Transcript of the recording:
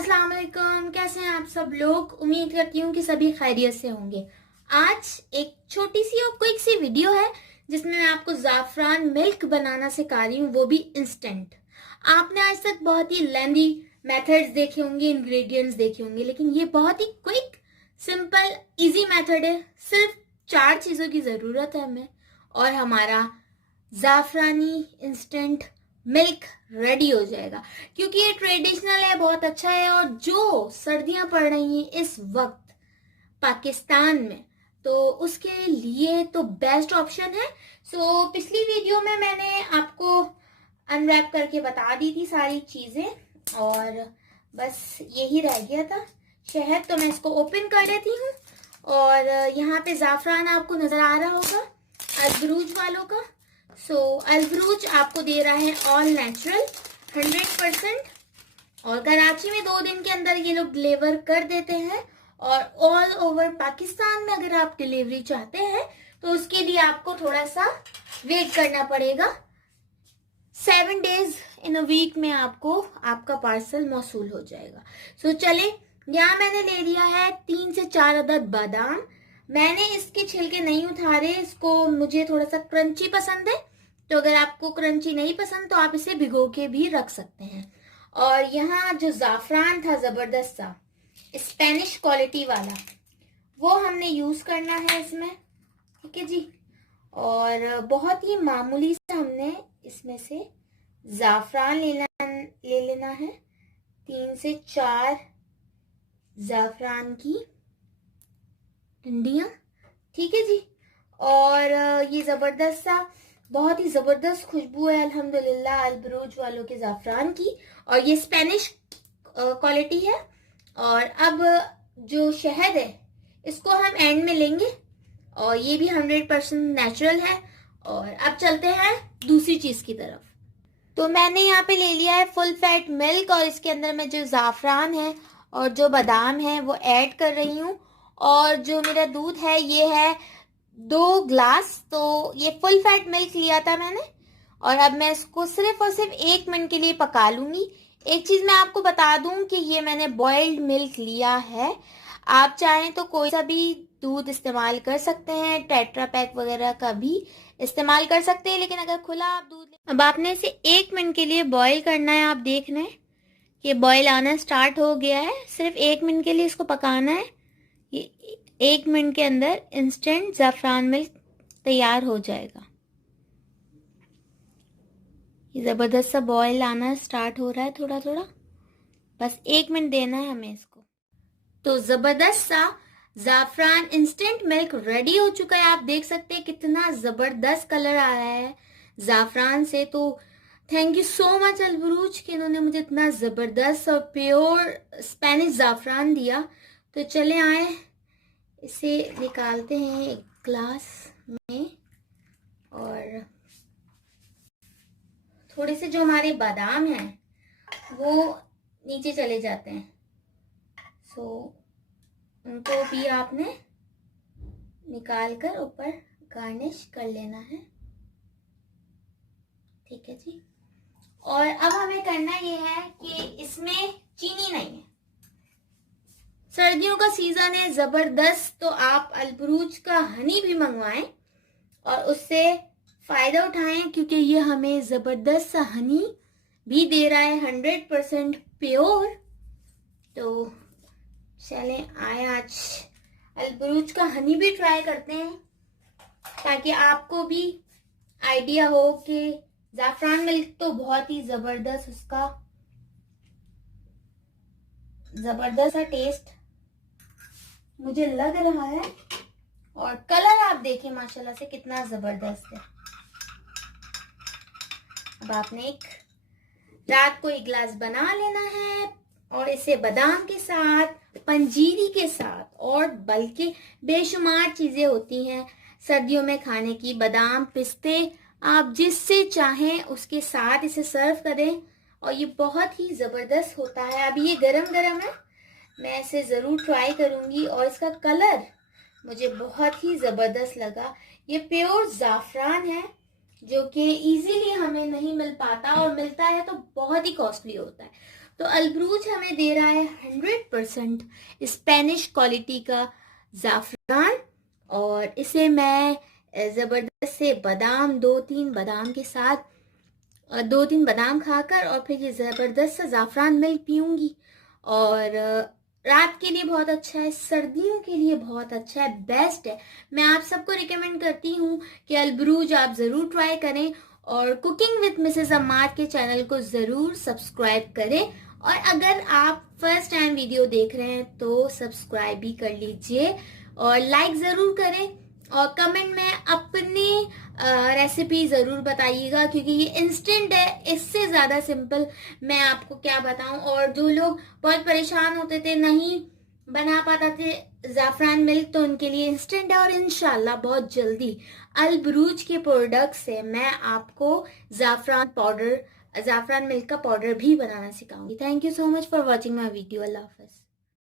अस्सलाम वालेकुम, कैसे हैं आप सब लोग। उम्मीद करती हूँ कि सभी खैरियत से होंगे। आज एक छोटी सी और क्विक सी वीडियो है जिसमें मैं आपको ज़ाफ़रान मिल्क बनाना सिखा रही हूँ, वो भी इंस्टेंट। आपने आज तक बहुत ही लेंदी मेथड्स देखे होंगे, इंग्रेडिएंट्स देखे होंगे, लेकिन ये बहुत ही क्विक, सिंपल, इजी मेथड है। सिर्फ 4 चीज़ों की ज़रूरत है हमें और हमारा ज़ाफ़रानी इंस्टेंट मिल्क रेडी हो जाएगा। क्योंकि ये ट्रेडिशनल है, बहुत अच्छा है, और जो सर्दियां पड़ रही हैं इस वक्त पाकिस्तान में, तो उसके लिए तो बेस्ट ऑप्शन है। सो पिछली वीडियो में मैंने आपको अनरैप करके बता दी थी सारी चीजें, और बस यही रह गया था शहद। तो मैं इसको ओपन कर देती हूँ, और यहाँ पे ज़ाफ़रान आपको नजर आ रहा होगा अलबरूज वालों का। सो अलबरूज आपको दे रहा है ऑल नेचुरल 100%, और कराची में 2 दिन के अंदर ये लोग डिलीवर कर देते हैं। और ऑल ओवर पाकिस्तान में अगर आप डिलीवरी चाहते हैं तो उसके लिए आपको थोड़ा सा वेट करना पड़ेगा। 7 डेज इन अ वीक में आपको आपका पार्सल मौसूल हो जाएगा। सो चले, यहाँ मैंने ले लिया है 3 से 4 अदद बादाम। मैंने इसके छिलके नहीं उतारे, इसको मुझे थोड़ा सा क्रंची पसंद है, तो अगर आपको क्रंची नहीं पसंद तो आप इसे भिगो के भी रख सकते हैं। और यहाँ जो ज़ाफ़रान था जबरदस्त सा स्पेनिश क्वालिटी वाला, वो हमने यूज करना है इसमें, ठीक है जी। और बहुत ही मामूली से हमने इसमें से ज़ाफ़रान ले लेना है। 3 से 4 ज़ाफ़रान की डंडियां, ठीक है जी। और ये जबरदस्त सा, बहुत ही जबरदस्त खुशबू है अल्हम्दुलिल्लाह अलबरूज वालों के ज़ाफ़रान की, और ये स्पेनिश क्वालिटी है। और अब जो शहद है इसको हम एंड में लेंगे, और ये भी 100% नेचुरल है। और अब चलते हैं दूसरी चीज की तरफ। तो मैंने यहाँ पे ले लिया है फुल फैट मिल्क, और इसके अंदर मैं जो ज़ाफ़रान है और जो बादाम है वो ऐड कर रही हूँ। और जो मेरा दूध है ये है 2 ग्लास। तो ये फुल फैट मिल्क लिया था मैंने, और अब मैं इसको सिर्फ और सिर्फ 1 मिनट के लिए पका लूंगी। एक चीज मैं आपको बता दूं कि ये मैंने बॉइल्ड मिल्क लिया है। आप चाहें तो कोई सा भी दूध इस्तेमाल कर सकते हैं, टेट्रा पैक वगैरह का भी इस्तेमाल कर सकते हैं, लेकिन अगर खुला आप दूध अब आपने इसे 1 मिनट के लिए बॉईल करना है। आप देख रहे हैं कि बॉईल आना स्टार्ट हो गया है। सिर्फ 1 मिनट के लिए इसको पकाना है। ये 1 मिनट के अंदर इंस्टेंट ज़ाफ़रान मिल्क तैयार हो जाएगा। ये ज़बरदस्त सा बॉईल आना स्टार्ट हो रहा है थोड़ा थोड़ा, बस 1 मिनट देना है हमें इसको। तो ज़बरदस्त सा ज़ाफ़रान इंस्टेंट मिल्क रेडी हो चुका है। आप देख सकते हैं कितना ज़बरदस्त कलर आ रहा है ज़ाफ़रान से। तो थैंक यू सो मच अलबरूज कि इन्होंने मुझे इतना ज़बरदस्त और प्योर स्पेनिश ज़ाफ़रान दिया। तो चले आए इसे निकालते हैं एक ग्लास में, और थोड़े से जो हमारे बादाम हैं वो नीचे चले जाते हैं, सो उनको भी आपने निकाल कर ऊपर गार्निश कर लेना है, ठीक है जी। और अब हमें करना ये है कि इसमें चीनी नहीं है, सर्दियों का सीजन है जबरदस्त, तो आप अलबरूज का हनी भी मंगवाएं और उससे फायदा उठाएं, क्योंकि ये हमें जबरदस्त सा हनी भी दे रहा है 100% प्योर। तो चले आए आज अलबरूज का हनी भी ट्राई करते हैं, ताकि आपको भी आइडिया हो कि ज़ाफ़रान मिल्क तो बहुत ही जबरदस्त, उसका जबरदस्त सा टेस्ट मुझे लग रहा है। और कलर आप देखें माशाल्लाह से कितना जबरदस्त है। अब आपने एक रात को 1 गिलास बना लेना है, और इसे बादाम के साथ, पंजीरी के साथ, और बल्कि बेशुमार चीजें होती हैं सर्दियों में खाने की, बादाम, पिस्ते, आप जिससे चाहें उसके साथ इसे सर्व करें, और ये बहुत ही जबरदस्त होता है। अभी ये गरम गरम है, मैं इसे जरूर ट्राई करूंगी। और इसका कलर मुझे बहुत ही जबरदस्त लगा। ये प्योर ज़ाफ़रान है जो कि इजीली हमें नहीं मिल पाता, और मिलता है तो बहुत ही कॉस्टली होता है। तो अलब्रूज हमें दे रहा है 100% स्पेनिश क्वालिटी का ज़ाफ़रान, और इसे मैं ज़बरदस्त से बादाम, 2-3 बादाम के साथ 2-3 बादाम खाकर और फिर ये ज़बरदस्त सा ज़ाफ़रान मिल्क पीऊँगी। और रात के लिए बहुत अच्छा है, सर्दियों के लिए बहुत अच्छा है, बेस्ट है। मैं आप सबको रिकमेंड करती हूँ कि अलब्रूज आप ज़रूर ट्राई करें, और कुकिंग विद मिसेस अम्मार के चैनल को ज़रूर सब्सक्राइब करें। और अगर आप फर्स्ट टाइम वीडियो देख रहे हैं तो सब्सक्राइब भी कर लीजिए और लाइक ज़रूर करें, और कमेंट में अपनी रेसिपी ज़रूर बताइएगा, क्योंकि ये इंस्टेंट है, इससे ज़्यादा सिंपल मैं आपको क्या बताऊं। और जो लोग बहुत परेशान होते थे, नहीं बना पाते थे ज़ाफ़रान मिल्क, तो उनके लिए इंस्टेंट है। और इंशाल्लाह बहुत जल्दी अलब्रूज के प्रोडक्ट से मैं आपको ज़ाफ़रान मिल्क का पाउडर भी बनाना सिखाऊंगी। Thank you so much for watching my video. अल्लाह हाफ़िज़।